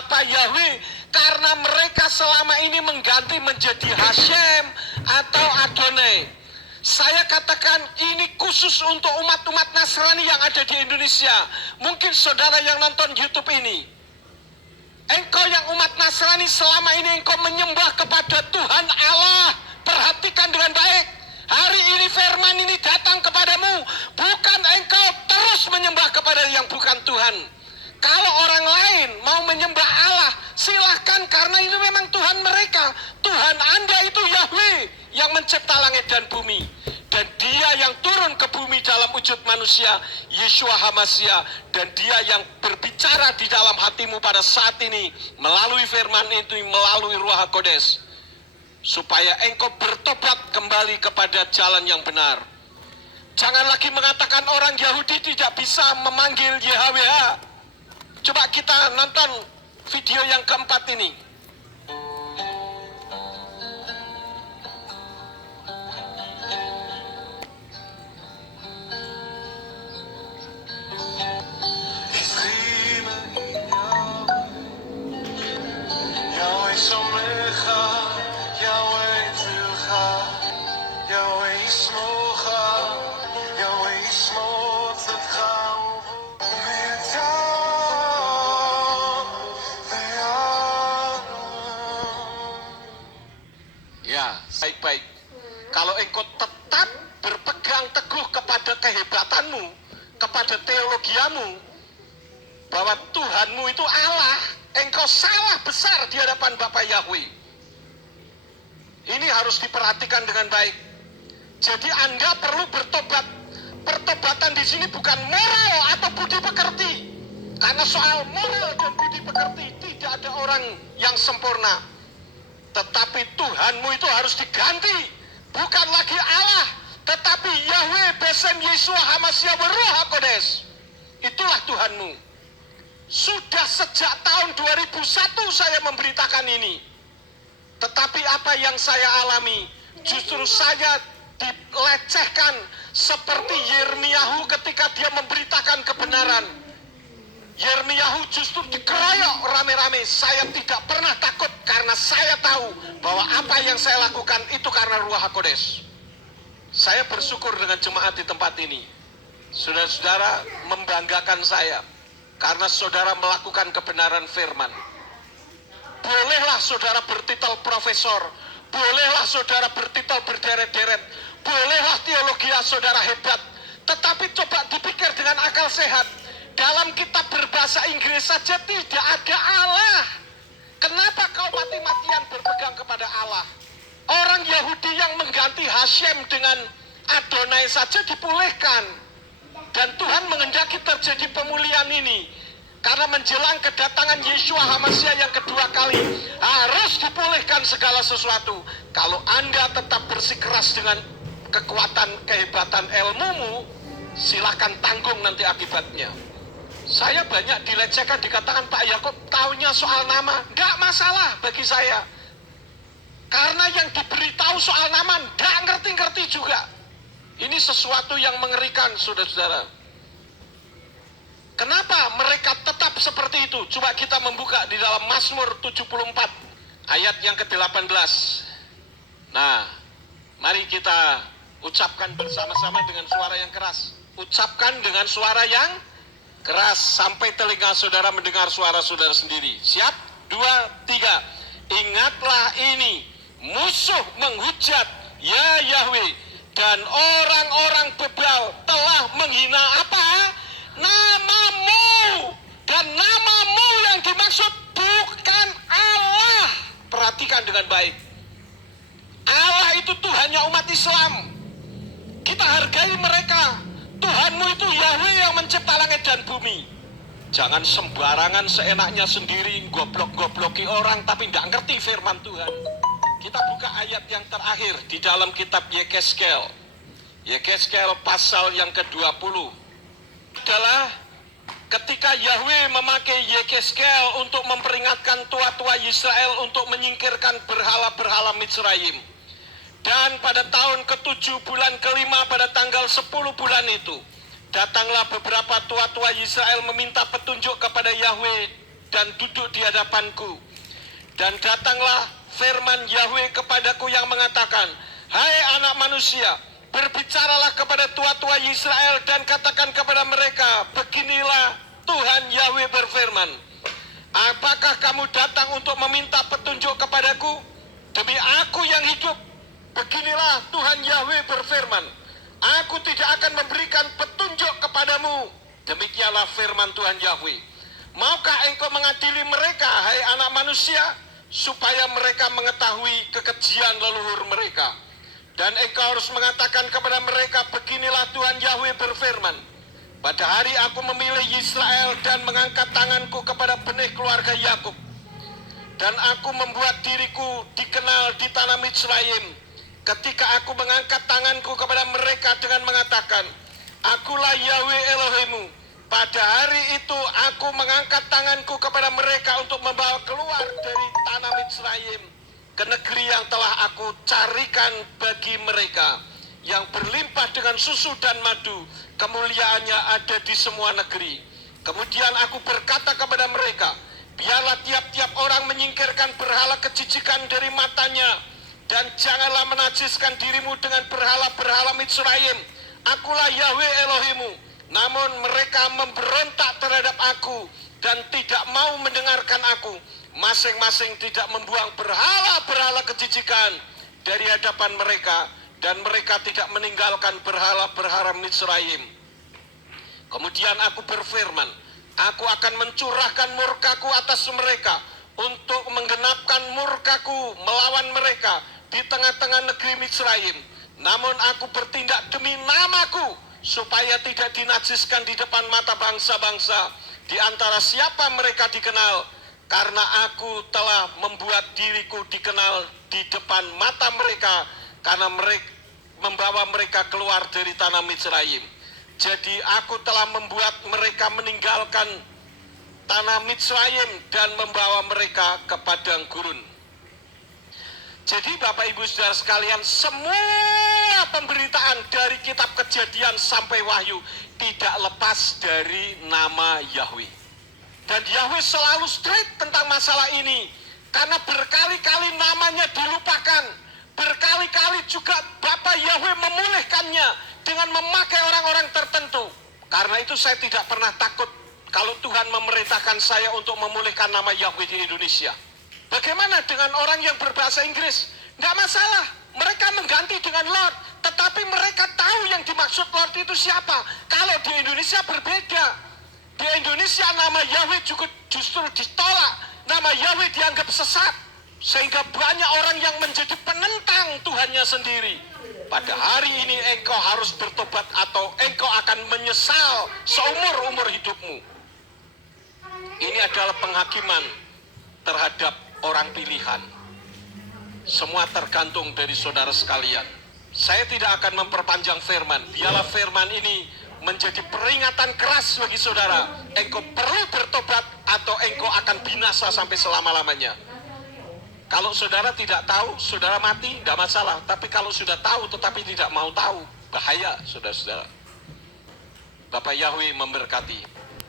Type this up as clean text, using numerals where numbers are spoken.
Bapa Yahweh, karena mereka selama ini mengganti menjadi Hashem atau Adonai. Saya katakan ini khusus untuk umat-umat Nasrani yang ada di Indonesia. Mungkin saudara yang nonton YouTube ini, engkau yang umat Nasrani selama ini engkau menyembah kepada Tuhan Allah. Perhatikan dengan baik. Hari ini firman ini datang kepadamu. Bukan engkau terus menyembah kepada yang bukan Tuhan. Kalau orang lain mau menyembah Allah, silahkan, karena ini memang Tuhan mereka. Tuhan Anda itu Yahweh yang mencipta langit dan bumi. Dan dia yang turun ke bumi dalam wujud manusia, Yeshua HaMashiach. Dan dia yang berbicara di dalam hatimu pada saat ini melalui firman itu, melalui Ruach HaKodes, supaya engkau bertobat kembali kepada jalan yang benar. Jangan lagi mengatakan orang Yahudi tidak bisa memanggil YHWH. Coba kita nonton video yang keempat ini. Baik-baik. Kalau engkau tetap berpegang teguh kepada kehebatanmu, kepada teologiamu, bahwa Tuhanmu itu Allah, engkau salah besar di hadapan Bapa Yahweh. Ini harus diperhatikan dengan baik. Jadi Anda perlu bertobat. Pertobatan di sini bukan moral atau budi pekerti. Karena soal moral dan budi pekerti tidak ada orang yang sempurna. Tetapi Tuhanmu itu harus diganti. Bukan lagi Allah, tetapi Yahweh Besem Yeshua HaMashiach Ruach HaKodes. Itulah Tuhanmu. Sudah sejak tahun 2001 saya memberitakan ini. Tetapi apa yang saya alami, justru saya dilecehkan seperti Yirmiyahu ketika dia memberitakan kebenaran. Yirmiyahu justru dikeroyok rame-rame. Saya tidak pernah takut karena saya tahu bahwa apa yang saya lakukan itu karena Ruach HaKodes. Saya bersyukur dengan jemaat di tempat ini. Saudara-saudara membanggakan saya karena saudara melakukan kebenaran firman. Bolehlah saudara bertitel profesor, bolehlah saudara bertitel berderet-deret, bolehlah teologi saudara hebat, tetapi coba dipikir dengan akal sehat. Dalam kitab berbahasa Inggris saja tidak ada Allah. Kenapa kau mati-matian berpegang kepada Allah? Orang Yahudi yang mengganti Hashem dengan Adonai saja dipulihkan. Dan Tuhan menghendaki terjadi pemulihan ini. Karena menjelang kedatangan Yeshua HaMashiach yang kedua kali, harus dipulihkan segala sesuatu. Kalau Anda tetap bersikeras dengan kekuatan, kehebatan ilmumu, silakan tanggung nanti akibatnya. Saya banyak dilecehkan, dikatakan Pak Yakob taunya soal nama. Enggak masalah bagi saya. Karena yang diberitahu soal nama enggak ngerti-ngerti juga. Ini sesuatu yang mengerikan, saudara-saudara. Kenapa mereka tetap seperti itu? Coba kita membuka di dalam Mazmur 74 ayat yang ke-18. Nah, mari kita ucapkan bersama-sama dengan suara yang keras. Ucapkan dengan suara yang keras sampai telinga saudara mendengar suara saudara sendiri. Siap? 2, 3. Ingatlah ini, musuh menghujat, ya Yahweh, dan orang-orang bebal telah menghina apa? Namamu. Dan namamu yang dimaksud bukan Allah. Perhatikan dengan baik. Allah itu Tuhannya umat Islam. Kita hargai mereka. Tuhanmu itu Yahweh yang mencipta langit dan bumi. Jangan sembarangan seenaknya sendiri goblok-gobloki orang tapi tidak ngerti firman Tuhan. Kita buka ayat yang terakhir di dalam kitab Yekeskel. Yekeskel pasal yang ke-20. Adalah ketika Yahweh memakai Yekeskel untuk memperingatkan tua-tua Israel untuk menyingkirkan berhala-berhala Mitsraim. Dan pada tahun ke-7 bulan ke-5 pada tanggal 10 bulan itu, datanglah beberapa tua-tua Israel meminta petunjuk kepada Yahweh dan duduk di hadapanku. Dan datanglah firman Yahweh kepadaku yang mengatakan, hai anak manusia, berbicaralah kepada tua-tua Israel dan katakan kepada mereka, beginilah Tuhan Yahweh berfirman, apakah kamu datang untuk meminta petunjuk kepadaku? Demi aku yang hidup, beginilah Tuhan Yahweh berfirman, aku tidak akan memberikan petunjuk kepadamu. Demikianlah firman Tuhan Yahweh. Maukah engkau mengadili mereka, hai anak manusia, supaya mereka mengetahui kekejian leluhur mereka? Dan engkau harus mengatakan kepada mereka, beginilah Tuhan Yahweh berfirman, pada hari aku memilih Israel dan mengangkat tanganku kepada benih keluarga Yakub, dan aku membuat diriku dikenal di tanah Mitsraim, ketika aku mengangkat tanganku kepada mereka dengan mengatakan, akulah Yahweh Elohimmu. Pada hari itu aku mengangkat tanganku kepada mereka untuk membawa keluar dari tanah Mitsraim ke negeri yang telah aku carikan bagi mereka, yang berlimpah dengan susu dan madu, kemuliaannya ada di semua negeri. Kemudian aku berkata kepada mereka, biarlah tiap-tiap orang menyingkirkan berhala kejijikan dari matanya, dan janganlah menajiskan dirimu dengan berhala-berhala Mitsraim. Akulah Yahweh Elohimmu. Namun mereka memberontak terhadap aku dan tidak mau mendengarkan aku. Masing-masing tidak membuang berhala-berhala kejijikan dari hadapan mereka, dan mereka tidak meninggalkan berhala-berhala Mitsraim. Kemudian aku berfirman, aku akan mencurahkan murkaku atas mereka untuk menggenapkan murkaku melawan mereka di tengah-tengah negeri Mitsraim. Namun aku bertindak demi namaku, supaya tidak dinajiskan di depan mata bangsa-bangsa di antara siapa mereka dikenal, karena aku telah membuat diriku dikenal di depan mata mereka, karena mereka membawa mereka keluar dari tanah Mitsraim. Jadi aku telah membuat mereka meninggalkan tanah Mitsraim dan membawa mereka ke padang gurun. Jadi Bapak Ibu Saudara sekalian, semua pemberitaan dari kitab Kejadian sampai Wahyu tidak lepas dari nama Yahweh. Dan Yahweh selalu straight tentang masalah ini, karena berkali-kali namanya dilupakan. Berkali-kali juga Bapak Yahweh memulihkannya dengan memakai orang-orang tertentu. Karena itu saya tidak pernah takut kalau Tuhan memerintahkan saya untuk memulihkan nama Yahweh di Indonesia. Bagaimana dengan orang yang berbahasa Inggris? Nggak masalah, mereka mengganti dengan Lord, tetapi mereka tahu yang dimaksud Lord itu siapa. Kalau di Indonesia berbeda. Di Indonesia nama Yahweh juga justru ditolak. Nama Yahweh dianggap sesat, sehingga banyak orang yang menjadi penentang Tuhannya sendiri. Pada hari ini engkau harus bertobat atau engkau akan menyesal seumur-umur hidupmu. Ini adalah penghakiman terhadap orang pilihan. Semua tergantung dari saudara sekalian. Saya tidak akan memperpanjang firman. Biarlah firman ini menjadi peringatan keras bagi saudara. Engkau perlu bertobat atau engkau akan binasa sampai selama-lamanya. Kalau saudara tidak tahu, saudara mati, tidak masalah. Tapi kalau sudah tahu tetapi tidak mau tahu, bahaya saudara-saudara. Bapak Yahweh memberkati.